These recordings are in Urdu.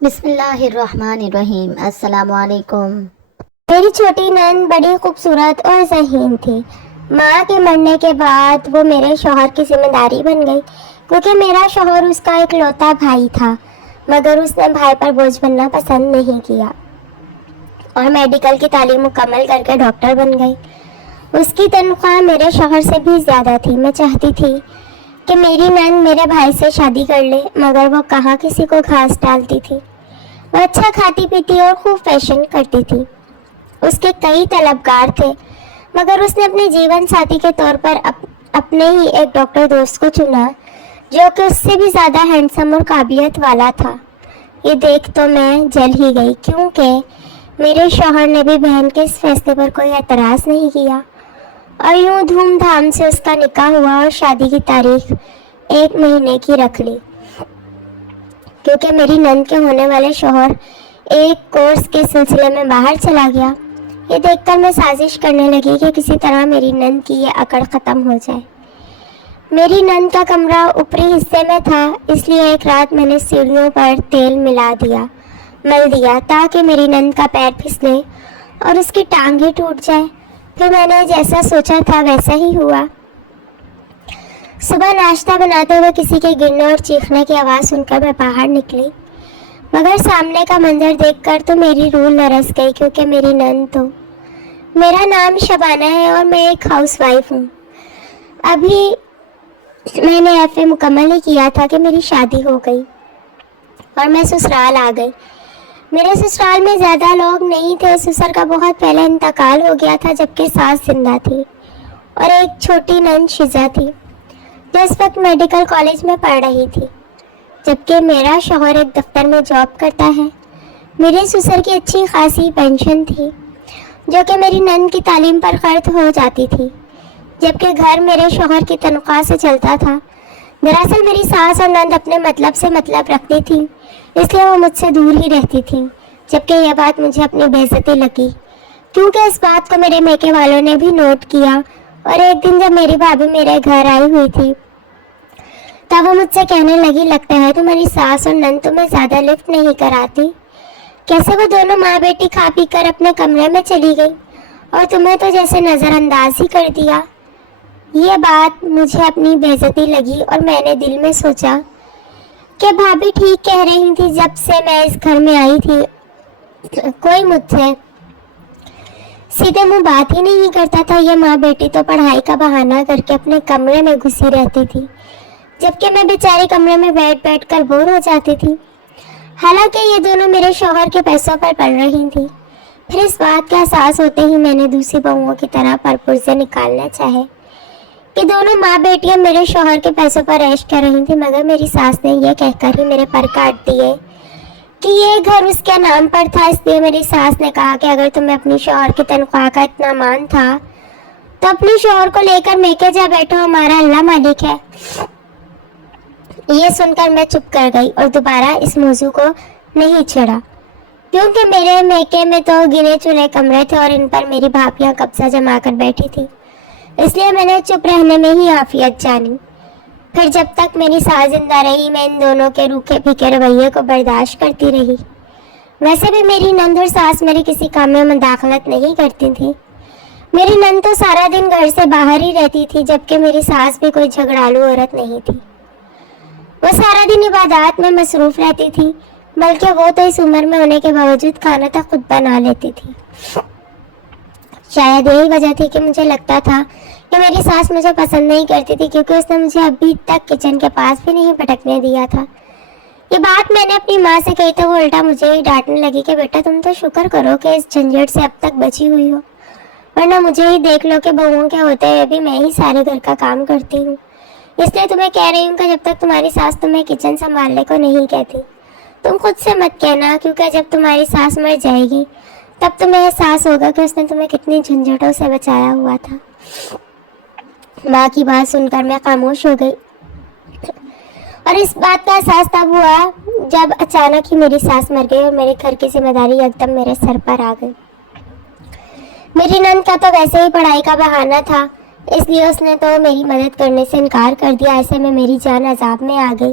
بسم اللہ الرحمن الرحیم۔ السلام علیکم۔ میری چھوٹی نند بڑی خوبصورت اور ذہین تھی۔ ماں کے مرنے کے بعد وہ میرے شوہر کی ذمہ داری بن گئی، کیونکہ میرا شوہر اس کا اکلوتا بھائی تھا، مگر اس نے بھائی پر بوجھ بننا پسند نہیں کیا اور میڈیکل کی تعلیم مکمل کر کے ڈاکٹر بن گئی۔ اس کی تنخواہ میرے شوہر سے بھی زیادہ تھی۔ میں چاہتی تھی کہ میری نند میرے بھائی سے شادی کر لے، مگر وہ کہاں کسی کو گھاس ڈالتی تھی۔ وہ اچھا کھاتی پیتی اور خوب فیشن کرتی تھی۔ اس کے کئی طلبگار تھے، مگر اس نے اپنے جیون ساتھی کے طور پر اپنے ہی ایک ڈاکٹر دوست کو چنا، جو کہ اس سے بھی زیادہ ہینڈسم اور قابلیت والا تھا۔ یہ دیکھ تو میں جل ہی گئی، کیونکہ میرے شوہر نے بھی بہن کے اس فیصلے پر کوئی اعتراض نہیں کیا، اور یوں دھوم دھام سے اس کا نکاح ہوا اور شادی کی تاریخ 1 مہینے کی رکھ لی، کیونکہ میری نند کے ہونے والے شوہر ایک کورس کے سلسلے میں باہر چلا گیا۔ یہ دیکھ کر میں سازش کرنے لگی کہ کسی طرح میری نند کی یہ اکڑ ختم ہو جائے۔ میری نند کا کمرہ اوپری حصے میں تھا، اس لیے ایک رات میں نے سیڑھیوں پر تیل مل دیا تاکہ میری نند کا پیر پھسلے اور اس کی ٹانگ ہی ٹوٹ جائے۔ پھر میں نے جیسا سوچا تھا ویسا ہی ہوا۔ صبح ناشتہ بناتے ہوئے کسی کے گرنے اور چیخنے کی آواز سن کر میں باہر نکلی، مگر سامنے کا منظر دیکھ کر تو میری روح لرز گئی، کیونکہ میری نند تو… میرا نام شبانہ ہے اور میں ایک ہاؤس وائف ہوں۔ ابھی میں نے FA مکمل ہی کیا تھا کہ میری شادی ہو گئی اور میں سسرال آ گئی۔ میرے سسرال میں زیادہ لوگ نہیں تھے۔ سسر کا بہت پہلے انتقال ہو گیا تھا، جبکہ ساس زندہ تھی اور ایک چھوٹی نند شزا تھی، جو اس وقت میڈیکل کالج میں پڑھ رہی تھی، جبکہ میرا شوہر ایک دفتر میں جاب کرتا ہے۔ میرے سسر کی اچھی خاصی پینشن تھی، جو کہ میری نند کی تعلیم پر خرچ ہو جاتی تھی، جبکہ گھر میرے شوہر کی تنخواہ سے چلتا تھا۔ دراصل میری ساس اور نند اپنے مطلب سے مطلب رکھتی تھیں، اس لیے وہ مجھ سے دور ہی رہتی تھیں، جبکہ یہ بات مجھے اپنی بے عزتی لگی، کیونکہ اس بات کو میرے میکے والوں نے بھی نوٹ کیا۔ اور ایک دن جب میری بھابھی میرے گھر آئی ہوئی تھی، تب وہ مجھ سے کہنے لگی، لگتا ہے تمہاری ساس اور نند تمہیں زیادہ لفٹ نہیں کراتی، کیسے وہ دونوں ماں بیٹی کھا پی کر اپنے کمرے میں چلی گئی اور تمہیں تو جیسے نظر انداز ہی کر دیا۔ یہ بات مجھے اپنی بے عزتی لگی اور میں نے دل میں سوچا کہ بھابھی ٹھیک کہہ رہی تھی۔ جب سے میں اس گھر میں آئی تھی، کوئی مجھ سے سیدھے منہ بات ہی نہیں کرتا تھا۔ یہ ماں بیٹی تو پڑھائی کا بہانہ کر کے اپنے کمرے میں گھسی رہتی تھی، جبکہ میں بیچاری کمرے میں بیٹھ کر بور ہو جاتی تھی۔ حالانکہ یہ دونوں میرے شوہر کے پیسوں پر پڑ رہی تھی۔ پھر اس بات کا احساس ہوتے ہی میں نے دوسری بہوؤں کی طرح پرپرزے نکالنا چاہے کہ دونوں ماں بیٹیاں میرے شوہر کے پیسوں پر عیش کر رہی تھیں، مگر میری ساس نے یہ کہہ کر ہی میرے پر کاٹ دیے کہ یہ گھر اس کے نام پر تھا۔ اس لیے میری ساس نے کہا کہ اگر تمہیں اپنی شوہر کی تنخواہ کا اتنا مان تھا تو اپنے شوہر کو لے کر میکے جا بیٹھو، ہمارا اللہ مالک ہے۔ یہ سن کر میں چپ کر گئی اور دوبارہ اس موضوع کو نہیں چھیڑا، کیونکہ میرے میکے میں تو گنے چنے کمرے تھے اور ان پر میری بھابیاں قبضہ جما کر بیٹھی تھی، اس لیے میں نے چپ رہنے میں ہی عافیت جانی۔ پھر جب تک میری ساس زندہ رہی، میں ان دونوں کے روکھے پھیکے رویے کو برداشت کرتی رہی۔ ویسے بھی میری نند اور ساس میری کسی کام میں مداخلت نہیں کرتی تھی۔ میری نند تو سارا دن گھر سے باہر ہی رہتی تھی، جبکہ میری ساس بھی کوئی جھگڑالو عورت نہیں تھی۔ وہ سارا دن عبادات میں مصروف رہتی تھی، بلکہ وہ تو اس عمر میں ہونے کے باوجود کھانا تک خود بنا لیتی تھی۔ شاید یہی وجہ تھی کہ مجھے لگتا تھا کہ میری ساس مجھے پسند نہیں کرتی تھی، کیونکہ اس نے مجھے ابھی تک کچن کے پاس بھی نہیں پٹکنے دیا تھا۔ یہ بات میں نے اپنی ماں سے کہی تو وہ الٹا مجھے ہی ڈانٹنے لگی کہ بیٹا تم تو شکر کرو کہ اس جھنجھٹ سے اب تک بچی ہوئی ہو، ورنہ مجھے ہی دیکھ لو کہ بہوؤں کے ہوتے ہوئے بھی میں ہی سارے گھر کا کام کرتی ہوں۔ اس لیے تمہیں کہہ رہی ہوں کہ جب تک تمہاری ساس تمہیں کچن سنبھالنے کو نہیں کہتی، تم خود سے مت کہنا، کیونکہ جب تمہاری ساس مر جائے گی تب تمہیں احساس ہوگا کہ اس نے تمہیں کتنی جھنجھٹوں سے بچایا ہوا تھا۔ ماں کی بات سن کر میں خاموش ہو گئی، اور اس بات کا احساس تب ہوا جب اچانک ہی میری ساس مر گئی اور میرے گھر کی ذمہ داری یکدم میرے سر پر آ گئی۔ میری نند کا تو ویسے ہی پڑھائی کا بہانہ تھا، اس لیے اس نے تو میری مدد کرنے سے انکار کر دیا۔ ایسے میں میری جان عذاب میں آ گئی،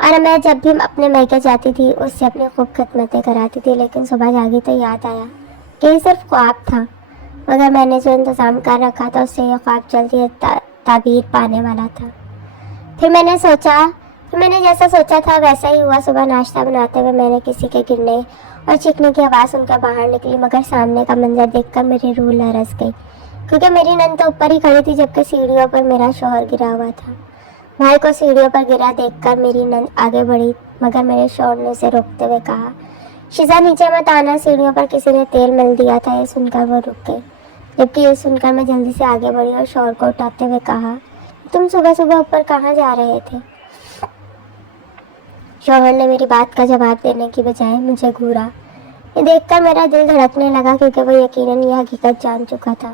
اور میں جب بھی اپنے میکے جاتی تھی اس سے اپنی خوب خدمتیں کراتی تھی، لیکن صبح جاگی تو یاد آیا کہ یہ صرف خواب تھا، مگر میں نے جو انتظام کر رکھا تھا اس سے یہ خواب جلدی تعبیر پانے والا تھا۔ پھر میں نے جیسا سوچا تھا ویسا ہی ہوا۔ صبح ناشتہ بناتے ہوئے میں نے کسی کے گرنے اور چیخنے کی آواز سن کر باہر نکلی، مگر سامنے کا منظر دیکھ کر میری روح لرز گئی، کیونکہ میری نند تو اوپر ہی کھڑی تھی جبکہ سیڑھیوں پر میرا شوہر گرا ہوا تھا۔ بھائی کو سیڑھیوں پر گرا دیکھ کر میری نند آگے بڑھی، مگر میرے شوہر نے اسے روکتے ہوئے کہا، شیزا نیچے مت آنا، سیڑھیوں پر کسی نے تیل مل دیا تھا۔ یہ سن کر وہ رک گئے، جبکہ یہ سن کر میں جلدی سے آگے بڑھی اور شوہر کو اٹھاتے ہوئے کہا، تم صبح صبح اوپر کہاں جا رہے تھے؟ شوہر نے میری بات کا جواب دینے کی بجائے مجھے گھورا۔ یہ دیکھ کر میرا دل دھڑکنے لگا، کیونکہ وہ یقیناً یہ حقیقت جان چکا تھا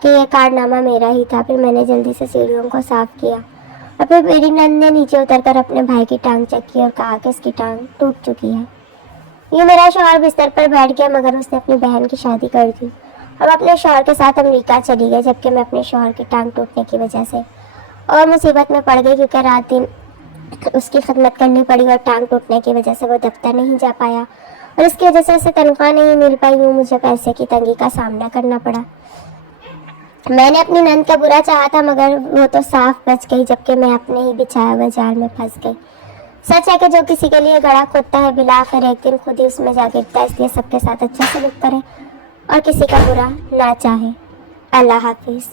کہ یہ کارنامہ میرا ہی تھا۔ پھر میں نے جلدی سے سیڑھیوں کو صاف کیا اور پھر میری نند نے نیچے اتر کر اپنے بھائی کی ٹانگ چیک کی اور کہا کہ اس کی ٹانگ ٹوٹ چکی ہے۔ یہ میرا شوہر بستر پر بیٹھ گیا، مگر اس نے اپنی بہن کی شادی کر دی اور اپنے شوہر کے ساتھ امریکہ چلی گئی، جبکہ میں اپنے شوہر کی ٹانگ ٹوٹنے کی وجہ سے اور مصیبت میں پڑ گئی، کیونکہ رات دن اس کی خدمت کرنی پڑی اور ٹانگ ٹوٹنے کی وجہ سے وہ دفتر نہیں جا پایا اور اس کی وجہ سے اسے تنخواہ نہیں مل پائی۔ یوں مجھے پیسے کی تنگی کا سامنا کرنا پڑا۔ میں نے اپنی نند کا برا چاہا تھا، مگر وہ تو صاف بچ گئی، جبکہ میں اپنے ہی بچھایا ہوئے جال میں پھنس گئی۔ سچ ہے کہ جو کسی کے لیے گڑھا کھودتا ہے بالآخر ایک دن خود ہی اس میں جا گرتا ہے، اس لیے سب کے ساتھ اچھا سلوک کریں اور کسی کا برا نہ چاہیں۔ اللہ حافظ۔